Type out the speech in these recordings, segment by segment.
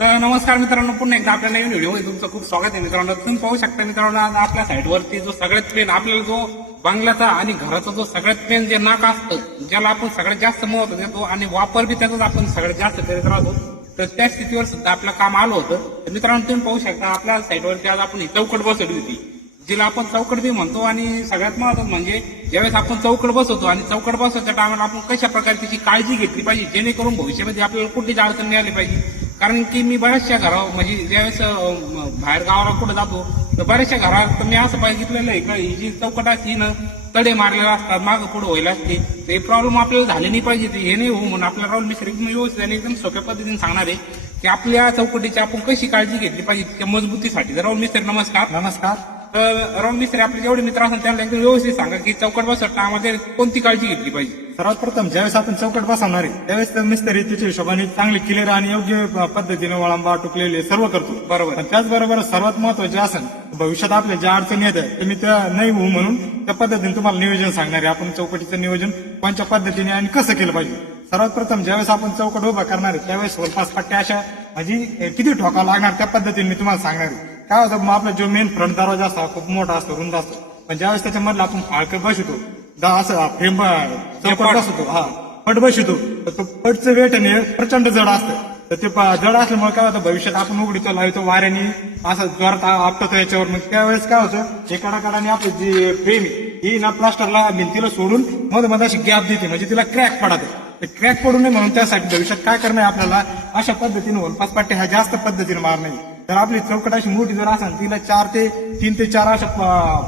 तर नमस्कार मित्रांनो, पुन्हा एकदा आपल्या नवीन व्हिडिओ तुमचं खूप स्वागत आहे मित्रांनो. तुम्ही पाहू शकता मित्रांनो, आज आपल्या साईडवरती जो सगळ्यात मेन आपल्याला जो बंगल्याचा आणि घराचा जो सगळ्यात मेन जे नाक असतं, ज्याला आपण सगळ्यात जास्त महत्व देतो आणि वापर बी त्याचाच आपण सगळ्यात जास्त करीत राहतो, तर त्या स्थितीवर सुद्धा आपलं काम आलं होतं. तर मित्रांनो, तुम्ही पाहू शकता आपल्या साईडवरती आज आपण ही चौकट बसवली होती, जिला आपण चौकट बी म्हणतो. आणि सगळ्यात महत्वाचं म्हणजे ज्यावेळेस आपण चौकट बसवतो आणि चौकट बसवच्या टायमाला आपण कशा प्रकारे त्याची काळजी घेतली पाहिजे, जेणेकरून भविष्यामध्ये आपल्याला कुठलीच अडचण नाही आली पाहिजे. कारण की मी बऱ्याचशा घरावर म्हणजे ज्यावेळेस बाहेर गावाला कुठे जातो तर बऱ्याचशा घरात मी असं बघितलेलं आहे का, ही जी चौकट असते ना तडे मारलेला असतात, मागं पुढे व्हायला असते. ते प्रॉब्लेम आपल्याला झाले नाही पाहिजे, हे नाही होऊ म्हणून आपल्याला राहुल मिस्त्री व्यवस्थित आणि एकदम सोप्या पद्धतीने सांगणार आहे की आपल्या चौकटीची आपण कशी काळजी घेतली पाहिजे त्या मजबूतीसाठी. तर राहुल मिस्त्री नमस्कार. नमस्कार. तर राहुल मिस्त्री, आपले जेवढे मित्र असतात त्यांना एकदम व्यवस्थित सांगा की चौकट बसवताना कोणती काळजी घेतली पाहिजे. सर्वात प्रथम ज्यावेळेस आपण चौकट बसवणार आहे त्यावेळेस मिस्त्री त्याच्या हिशोबाने चांगली क्लिअर आणि योग्य पद्धतीने वळंबा टुकलेले सर्व करतो. बरोबर. पण त्याचबरोबर सर्वात महत्वाचे असेल भविष्यात आपल्या ज्या अडचणी येत आहे तर मी त्या नाही होऊ म्हणून त्या पद्धतीने तुम्हाला नियोजन सांगणार आहे. आपण चौकटीचं नियोजन कोणत्या पद्धतीने आणि कसं केलं पाहिजे. सर्वात प्रथम ज्यावेळेस आपण चौकट उभा करणार आहे त्यावेळेस वरपास पट्ट्या अशा म्हणजे किती ठोका लागणार त्या पद्धतीने मी तुम्हाला सांगणार आहे. काय होतं, मग आपला जो मेन फ्रंट दरवाजा असतो खूप मोठा असतो, रुंद असतो, पण ज्यावेळेस त्याच्यामधला आपण फाळकं बसवतो असं फ्रेम चौकट बसवतो, पट बसवतो, तर तो पटचं वेट आहे प्रचंड जड असतं. तर ते जड असल्यामुळे काय होतं, भविष्यात आपण उघडीतो लावतो वाऱ्याने असं जोरात आपटतो याच्यावर. मग त्यावेळेस काय होतं, एकाडाकाडाने आपलं जी फ्रेम ही ना प्लास्टरला भिंतीला सोडून मध्ये अशी गॅप देते, म्हणजे तिला क्रॅक पडत. क्रॅक पडू नये म्हणून त्यासाठी भविष्यात काय करणं आहे आपल्याला, अशा पद्धतीने होलपास पट्ट्या ह्या जास्त पद्धतीने मारणं आहे. तर आपली चौकट अशी मोठी जर असेल तिला 3 ते 4 अशा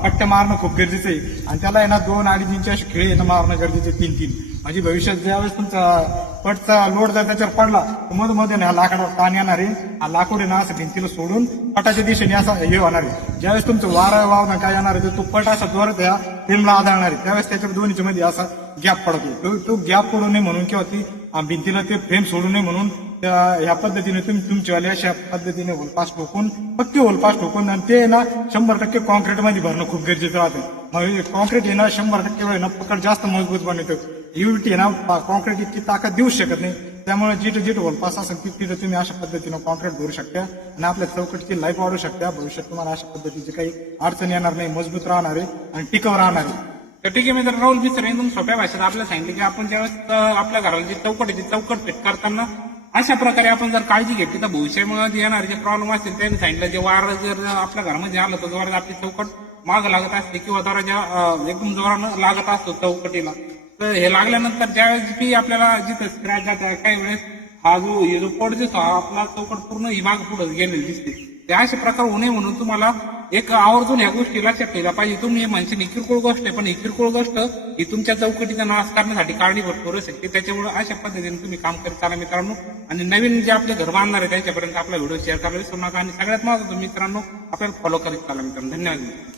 पट्ट्या मारणं खूप गरजेचं आहे. आणि त्याला आहे ना 2-2.5 इंच अशी खिळे येणं मारणं गरजेचं आहे, 3-3. म्हणजे भविष्यात ज्यावेळेस तुमचा पटचा लोड जर त्याच्यावर पडला तर मध्ये ना लाकडावर ताण येणार आहे. हा लाकूड आहे ना असं भिंतीला सोडून पटाच्या दिशेने असं हे होणार आहे. ज्यावेळेस तुमचं वारा वावणं काय येणार आहे तर तो पट असा जोरात या फिल्मला आदळणार आहे. त्यावेळेस त्याच्या दोन्हीच्या मध्ये असा गॅप पडतो. तो गॅप पडू नये म्हणून किंवा ती भिंतीला ते फ्रेम सोडू नये म्हणून ह्या पद्धतीने तुम्ही तुमच्यावाले अशा पद्धतीने होलपास ठोकून पक्के होलपास ठोकून आणि ते ना 100% कॉन्क्रीट मध्ये भरणं खूप गरजेचं राहतं. मग कॉन्क्रीट आहे ना 100% ना पकड जास्त मजबूत बनवतं. युनिटी आहे ना कॉन्क्रीट इतकी ताकद देऊ शकत नाही. त्यामुळे जिथं होलपास असेल तिथं तुम्ही अशा पद्धतीनं कॉन्क्रीट भरू शकता आणि आपल्या चौकटीची लाईफ वाढू शकता. भविष्यात तुम्हाला अशा पद्धतीची काही अडचण येणार नाही, मजबूत राहणार आहे आणि टिकाऊ राहणार आहे. तर ठीक आहे मित्र, राहुल मिस्त्री एकदम सोप्या भाषेत आपल्याला सांगितलं की आपण ज्यावेळेस आपल्या घराला जी चौकट आहे चौकट फिट करताना अशा प्रकारे आपण जर काळजी घेतली तर भविष्यामध्ये येणारे जे प्रॉब्लेम असतील त्यांनी सांगितलं, जे वार जर आपल्या घरामध्ये आलं तर जोरात आपली चौकट मागं लागत असते किंवा दरवाजा एकदम जोरानं लागत असतो चौकटीला, तर हे लागल्यानंतर ज्यावेळेस की आपल्याला जिथं स्क्रॅच जात काही वेळेस हा जो पट दिसतो हा आपला चौकट पूर्ण ही माग पुढे गेलेली दिसते. ते असे प्रकार होऊ नये म्हणून तुम्हाला एक आवर्जून ह्या गोष्टी लक्षात ठेवल्या पाहिजे. तुम्ही म्हणजे ही किरकोळ गोष्ट आहे, पण ही किरकोळ गोष्ट ही तुमच्या चौकटीचा नाश करण्यासाठी कारणीभूत करू शकते. त्याच्यामुळे अशा पद्धतीने तुम्ही काम करत चाला मित्रांनो. आणि नवीन जे आपले घर बांधणार आहे त्यांच्यापर्यंत आपला व्हिडिओ शेअर करायला विसरू नका. आणि सगळ्यात महत्त्वाचं मित्रांनो, आपल्याला फॉलो करत चाला मित्रांनो. धन्यवाद.